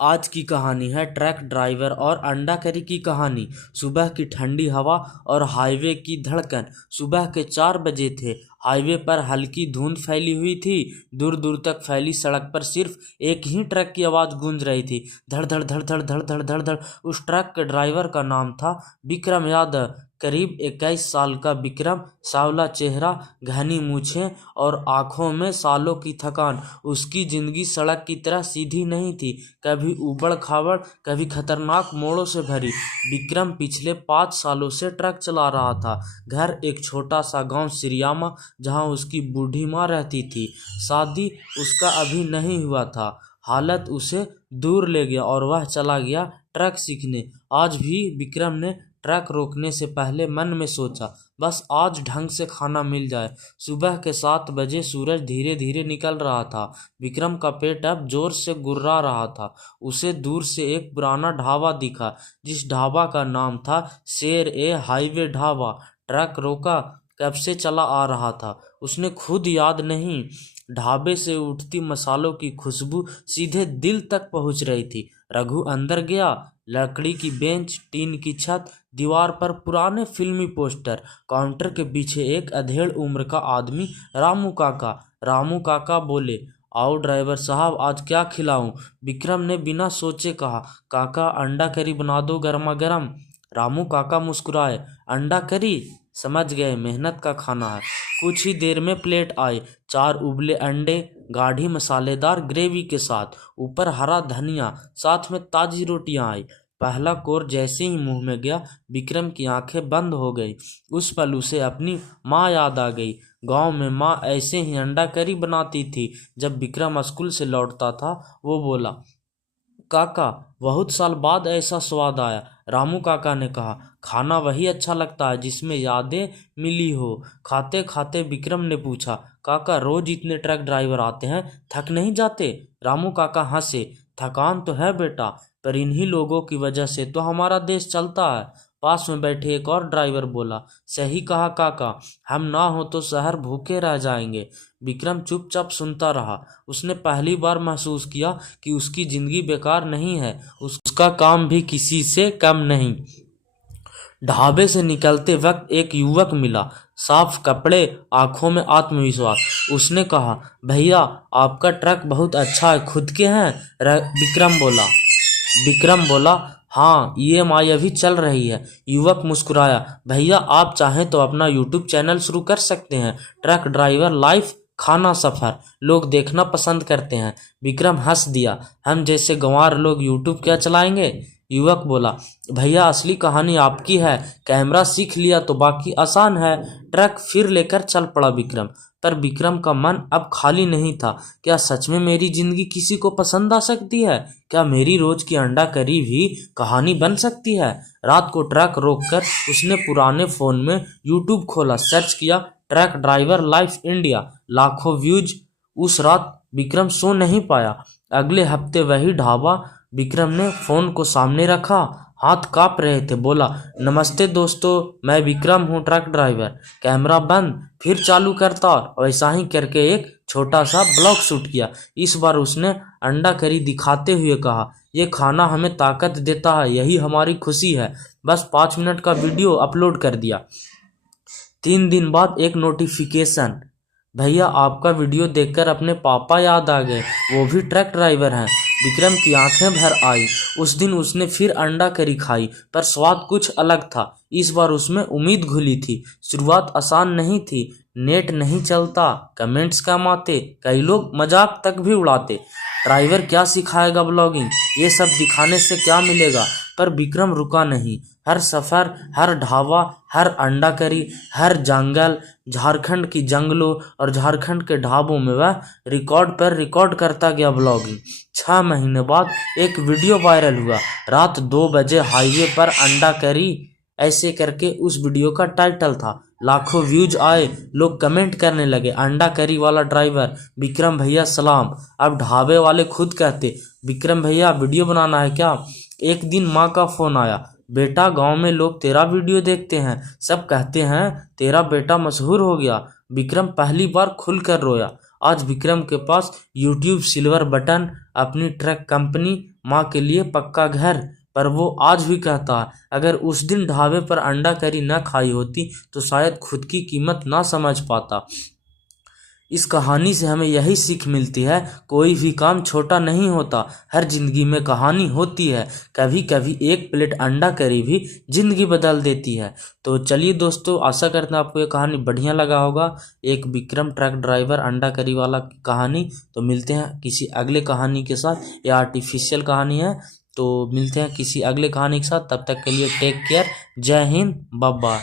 आज की कहानी है ट्रक ड्राइवर और अंडा करी की कहानी। सुबह की ठंडी हवा और हाईवे की धड़कन। सुबह के 4 बजे थे। हाईवे पर हल्की धुंध फैली हुई थी। दूर दूर तक फैली सड़क पर सिर्फ एक ही ट्रक की आवाज़ गूंज रही थी, धड़ धड़ धड़ धड़ धड़ धड़ धड़ धड़। उस ट्रक के ड्राइवर का नाम था विक्रम यादव। करीब 21 साल का विक्रम, सांवला चेहरा, घनी मूछें और आंखों में सालों की थकान। उसकी जिंदगी सड़क की तरह सीधी नहीं थी, कभी ऊबड़ खाबड़, कभी खतरनाक मोड़ों से भरी। विक्रम पिछले 5 सालों से ट्रक चला रहा था। घर एक छोटा सा गांव सिरियामा, जहां उसकी बूढ़ी माँ रहती थी। शादी उसका अभी नहीं हुआ था। हालत उसे दूर ले गया और वह चला गया ट्रक सीखने। आज भी विक्रम ने ट्रक रोकने से पहले मन में सोचा, बस आज ढंग से खाना मिल जाए। सुबह के 7 बजे सूरज धीरे धीरे निकल रहा था। विक्रम का पेट अब जोर से गुर्रा रहा था। उसे दूर से एक पुराना ढाबा दिखा, जिस ढाबा का नाम था शेर ए हाईवे ढाबा। ट्रक रोका, कब से चला आ रहा था उसने खुद याद नहीं। ढाबे से उठती मसालों की खुशबू सीधे दिल तक पहुंच रही थी। रघु अंदर गया। लकड़ी की बेंच, टीन की छत, दीवार पर पुराने फिल्मी पोस्टर। काउंटर के पीछे एक अधेड़ उम्र का आदमी, रामू काका। रामू काका बोले, आओ ड्राइवर साहब, आज क्या खिलाऊं? विक्रम ने बिना सोचे कहा, काका अंडा करी बना दो गर्मा गर्म। रामू काका मुस्कुराए, अंडा करी? समझ गए, मेहनत का खाना है। कुछ ही देर में प्लेट आई। 4 उबले अंडे, गाढ़ी मसालेदार ग्रेवी के साथ, ऊपर हरा धनिया, साथ में ताजी रोटियां आई। पहला कोर जैसे ही मुंह में गया, विक्रम की आंखें बंद हो गई। उस पल उसे अपनी माँ याद आ गई। गांव में माँ ऐसे ही अंडा करी बनाती थी। जब विक्रम स्कूल से लौटता था, वो बोला, काका बहुत साल बाद ऐसा स्वाद आया। रामू काका ने कहा, खाना वही अच्छा लगता है जिसमें यादें मिली हो। खाते खाते विक्रम ने पूछा, काका रोज इतने ट्रक ड्राइवर आते हैं, थक नहीं जाते? रामू काका हंसे, थकान तो है बेटा, पर इन्हीं लोगों की वजह से तो हमारा देश चलता है। पास में बैठे एक और ड्राइवर बोला, सही कहा काका, हम ना हो तो शहर भूखे रह जाएंगे। विक्रम चुपचाप सुनता रहा। उसने पहली बार महसूस किया कि उसकी जिंदगी बेकार नहीं है, उसका काम भी किसी से कम नहीं। ढाबे से निकलते वक्त एक युवक मिला, साफ कपड़े, आंखों में आत्मविश्वास। उसने कहा, भैया आपका ट्रक बहुत अच्छा है, खुद के हैं? विक्रम बोला, हाँ EMI अभी चल रही है। युवक मुस्कुराया, भैया आप चाहें तो अपना YouTube चैनल शुरू कर सकते हैं, ट्रक ड्राइवर लाइफ खाना सफ़र, लोग देखना पसंद करते हैं। विक्रम हंस दिया, हम जैसे गंवार लोग YouTube क्या चलाएंगे? युवक बोला, भैया असली कहानी आपकी है, कैमरा सीख लिया तो बाकी आसान है। ट्रक फिर लेकर चल पड़ा विक्रम। पर विक्रम का मन अब खाली नहीं था। क्या सच में मेरी जिंदगी किसी को पसंद आ सकती है? क्या मेरी रोज की अंडा करी भी कहानी बन सकती है? रात को ट्रक रोककर उसने पुराने फोन में YouTube खोला, सर्च किया, ट्रक ड्राइवर लाइफ इंडिया, लाखों व्यूज। उस रात विक्रम सो नहीं पाया। अगले हफ्ते वही ढाबा। विक्रम ने फोन को सामने रखा, हाथ कांप रहे थे। बोला, नमस्ते दोस्तों, मैं विक्रम हूँ, ट्रक ड्राइवर। कैमरा बंद, फिर चालू करता और वैसा ही करके एक छोटा सा ब्लॉग शूट किया। इस बार उसने अंडा करी दिखाते हुए कहा, ये खाना हमें ताकत देता है, यही हमारी खुशी है। बस 5 मिनट का वीडियो अपलोड कर दिया। 3 दिन बाद एक नोटिफिकेशन, भैया आपका वीडियो देखकर अपने पापा याद आ गए, वो भी ट्रक ड्राइवर हैं। विक्रम की आंखें भर आई। उस दिन उसने फिर अंडा करी खाई, पर स्वाद कुछ अलग था। इस बार उसमें उम्मीद घुली थी। शुरुआत आसान नहीं थी, नेट नहीं चलता, कमेंट्स कम आते, कई लोग मजाक तक भी उड़ाते। ड्राइवर क्या सिखाएगा ब्लॉगिंग, ये सब दिखाने से क्या मिलेगा? पर विक्रम रुका नहीं। हर सफ़र, हर ढाबा, हर अंडा करी, हर जंगल, झारखंड की जंगलों और झारखंड के ढाबों में वह रिकॉर्ड पर रिकॉर्ड करता गया ब्लॉगिंग। 6 महीने बाद एक वीडियो वायरल हुआ। रात 2 बजे हाईवे पर अंडा करी, ऐसे करके उस वीडियो का टाइटल था। लाखों व्यूज आए, लोग कमेंट करने लगे, अंडा करी वाला ड्राइवर, विक्रम भैया सलाम। अब ढाबे वाले खुद कहते, विक्रम भैया वीडियो बनाना है क्या? एक दिन माँ का फोन आया, बेटा गांव में लोग तेरा वीडियो देखते हैं, सब कहते हैं तेरा बेटा मशहूर हो गया। विक्रम पहली बार खुलकर रोया। आज विक्रम के पास YouTube सिल्वर बटन, अपनी ट्रक कंपनी, माँ के लिए पक्का घर। पर वो आज भी कहता है, अगर उस दिन ढाबे पर अंडा करी न खाई होती तो शायद खुद की कीमत ना समझ पाता। इस कहानी से हमें यही सीख मिलती है, कोई भी काम छोटा नहीं होता, हर जिंदगी में कहानी होती है। कभी कभी एक प्लेट अंडा करी भी जिंदगी बदल देती है। तो चलिए दोस्तों, आशा करते हैं आपको ये कहानी बढ़िया लगा होगा, एक विक्रम ट्रक ड्राइवर अंडा करी वाला कहानी। तो मिलते हैं किसी अगले कहानी के साथ। ये आर्टिफिशियल कहानी है, तो मिलते हैं किसी अगले कहानी के साथ। तब तक के लिए टेक केयर। जय हिंद, बाय बाय।